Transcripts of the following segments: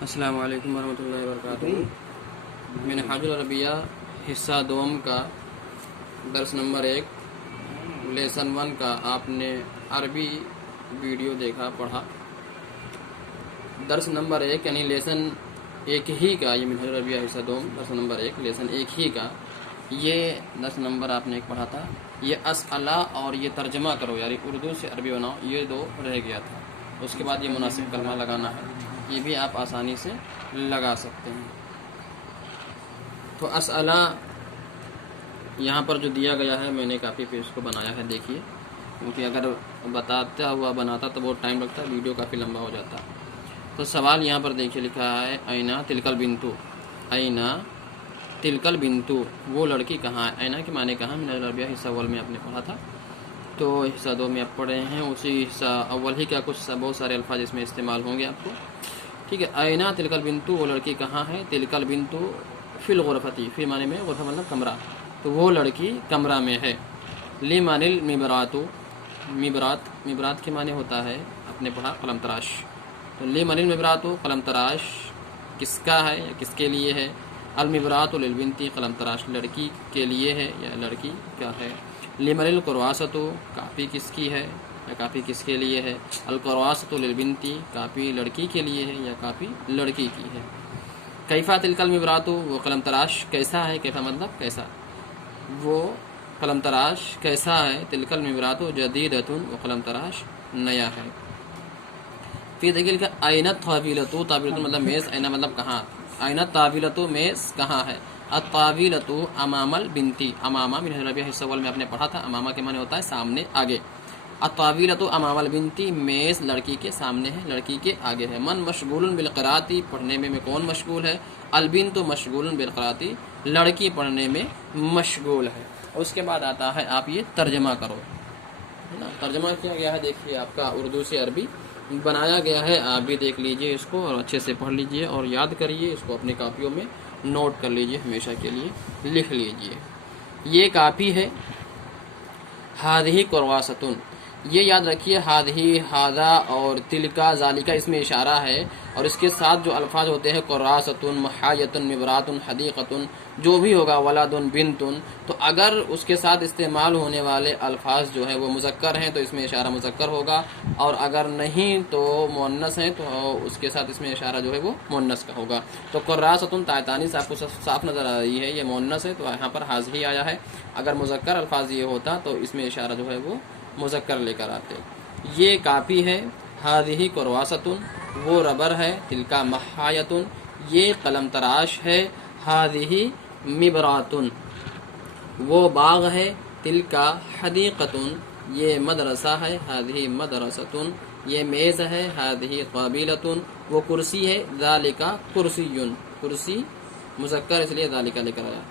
السلام علیکم ورحمۃ اللہ وبرکاتہ۔ منہاج العربیہ حصہ دوم کا درس نمبر 1 لیسن 1 کا آپ نے عربی ویڈیو دیکھا پڑھا۔ درس نمبر 1 یعنی لیسن 1 ہی کا، یہ منہاج العربیہ حصہ دوم درس نمبر 1 لیسن 1 ہی کا یہ درس نمبر آپ نے 1 پڑھا تھا۔ یہ اسئلہ اور یہ ترجمہ کرو، یعنی اردو سے عربی بناؤ، یہ 2 رہ گیا تھا۔ اس کے بعد یہ مناسب کلمہ لگانا ہے، یہ بھی آپ آسانی سے لگا سکتے ہیں۔ تو اسئلہ یہاں پر جو دیا گیا ہے، میں نے کافی پہ اس کو بنایا ہے، دیکھیے، کیونکہ اگر بتاتا ہوا بناتا تو بہت ٹائم لگتا ہے، ویڈیو کافی لمبا ہو جاتا۔ تو سوال یہاں پر دیکھیے لکھا ہے اینا تلکل بنتو، اینا تلکل بنتو، وہ لڑکی کہاں ہے؟ اینا کے معنی کہاں؟ منہاج العربیہ حصہ اول میں آپ نے پڑھا تھا، تو حصہ 2 میں آپ پڑھے ہیں، اسی حصہ اول ہی کا کچھ بہت سارے الفاظ اس میں استعمال ہوں گے آپ کو، ٹھیک ہے۔ اینا تلکل بنتو، وہ لڑکی کہاں ہے؟ تلکل بنتو فی الغرفتی، فی معنی میں، غرفہ مطلب کمرہ، تو وہ لڑکی کمرہ میں ہے۔ لمن المبراتو، مبرات کے معنی ہوتا ہے، آپ نے پڑھا قلم تراش، تو لمن المبراتو، قلم تراش کس کا ہے یا کس کے لیے ہے؟ المبرات للبنتی، قلم تراش لڑکی کے لیے ہے یا لڑکی کا ہے۔ لمن القرواستو، کاپی کس کی ہے یا کاپی کس کے لیے ہے؟ القرواست للبنتی، کاپی لڑکی کے لیے ہے یا کاپی لڑکی کی ہے۔ کیفا تلک المبراتو، وہ قلم تراش کیسا ہے؟ کیفا مطلب کیسا، وہ قلم تراش کیسا ہے؟ تلک المبراتو جدیدتن، وہ قلم تراش نیا ہے۔ پھر دیکھیے لکھا اینت طاویلتو، طاویلتو مطلب میز، اینا مطلب کہاں، اینت طاویلتو میز کہاں ہے؟ الطاویلتو امام البنتی، امامہ منہاج العربیہ حصہ اول میں آپ نے پڑھا تھا، امامہ کے معنی ہوتا ہے سامنے، آگے۔ الطاویلتو امام البنتی، میز لڑکی کے سامنے ہے، لڑکی کے آگے ہے۔ من مشغول بالقراءتی، پڑھنے میں کون مشغول ہے؟ البنت مشغول بالقراءتی، لڑکی پڑھنے میں مشغول ہے۔ اس کے بعد آتا ہے آپ یہ ترجمہ کرو، ہے نا، ترجمہ کیا گیا ہے، دیکھیے آپ کا اردو سے عربی بنایا گیا ہے، آپ بھی دیکھ لیجئے اس کو اور اچھے سے پڑھ لیجئے اور یاد کریے، اس کو اپنی کاپیوں میں نوٹ کر لیجئے، ہمیشہ کے لیے لکھ لیجئے۔ یہ کاپی ہے، ہادہی قرواستن، یہ یاد رکھیے، ہادہی، ہادہ اور تلکا، ذالکا اس میں اشارہ ہے، اور اس کے ساتھ جو الفاظ ہوتے ہیں قراستن، محایتن، مبراتن، حدیقتن، جو بھی ہوگا، ولدن، بنتن، تو اگر اس کے ساتھ استعمال ہونے والے الفاظ جو ہے وہ مذکر ہیں تو اس میں اشارہ مذکر ہوگا، اور اگر نہیں تو مؤنث ہیں تو اس کے ساتھ اس میں اشارہ جو ہے وہ مؤنث کا ہوگا۔ تو قراستن تاء سے آپ کو صاف نظر آ رہی ہے، یہ مؤنث ہے تو یہاں پر حاضی آیا ہے، اگر مذکر الفاظ یہ ہوتا تو اس میں اشارہ جو ہے وہ مذکر لے کر آتے۔ یہ کاپی ہے، ہادہی قرواستن، وہ ربر ہے، تلکا محایتن، یہ قلم تراش ہے، ہادہی مبراتن، وہ باغ ہے، تلکا حدیقتن، یہ مدرسہ ہے، ہادہی مدرستن، یہ میز ہے، ہادہی طاویلتن، وہ کرسی ہے، ذالکا کرسیٌ، کرسی مذکر اس لیے ذالکا لے کر آیا،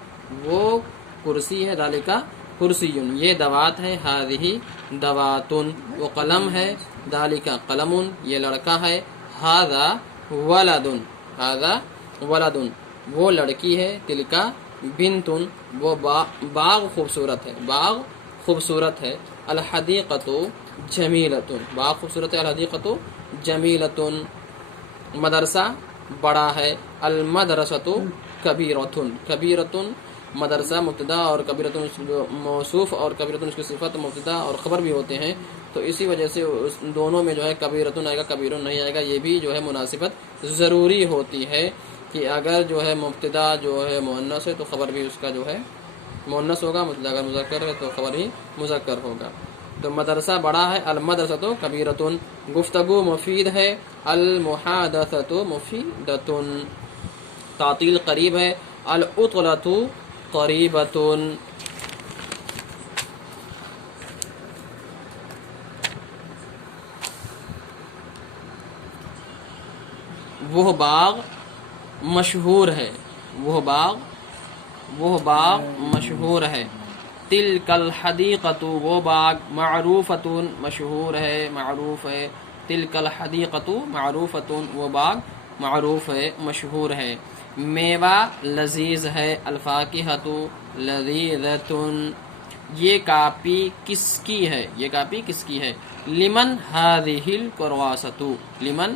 وہ کرسی ہے، ذالکا کرسیٌ، یہ دوات ہے، ہادہی دواتن، وہ قلم ہے، ذالکا قلمٌ، یہ لڑکا ہے، ہذا ولدن، ہذا ولدن، وہ لڑکی ہے، تلکا بنتن، وہ باغ خوبصورت ہے، باغ خوبصورت ہے، الحدیقۃ جمیلۃ، باغ خوبصورت ہے، الحدیقۃ جمیلۃ، مدرسہ بڑا ہے، المدرسۃ کبیرۃ، کبیرۃ مدرسہ مبتدا اور کبیرۃ موصوف اور کبیرۃ اس کی صفت مبتدا اور خبر بھی ہوتے ہیں، تو اسی وجہ سے دونوں میں جو ہے کبیرۃ آئے گا، کبیرٌ نہیں آئے گا، یہ بھی جو ہے مناسبت ضروری ہوتی ہے کہ اگر جو ہے مبتدا جو ہے مؤنث ہے تو خبر بھی اس کا جو ہے مؤنث ہوگا، مبتدا اگر مذکر ہے تو خبر ہی مذکر ہوگا۔ تو مدرسہ بڑا ہے، المدرسۃ کبیرۃ، گفتگو مفید ہے، المحادثۃ مفیدۃ، تعطیل قریب ہے، العطلۃ قریبۃ، وہ باغ مشہور ہے، وہ باغ مشہور ہے، تلک الحدیقۃ، وہ باغ، معروفۃ مشہور ہے، معروف ہے، تلک الحدیقۃ معروفۃ، وہ باغ معروف ہے، مشہور ہے، میوہ لذیذ ہے، الفاکہۃ لذیذۃ، یہ کاپی کس کی ہے، یہ کاپی کس کی ہے، لمن ہذہ القرواستہ، لمن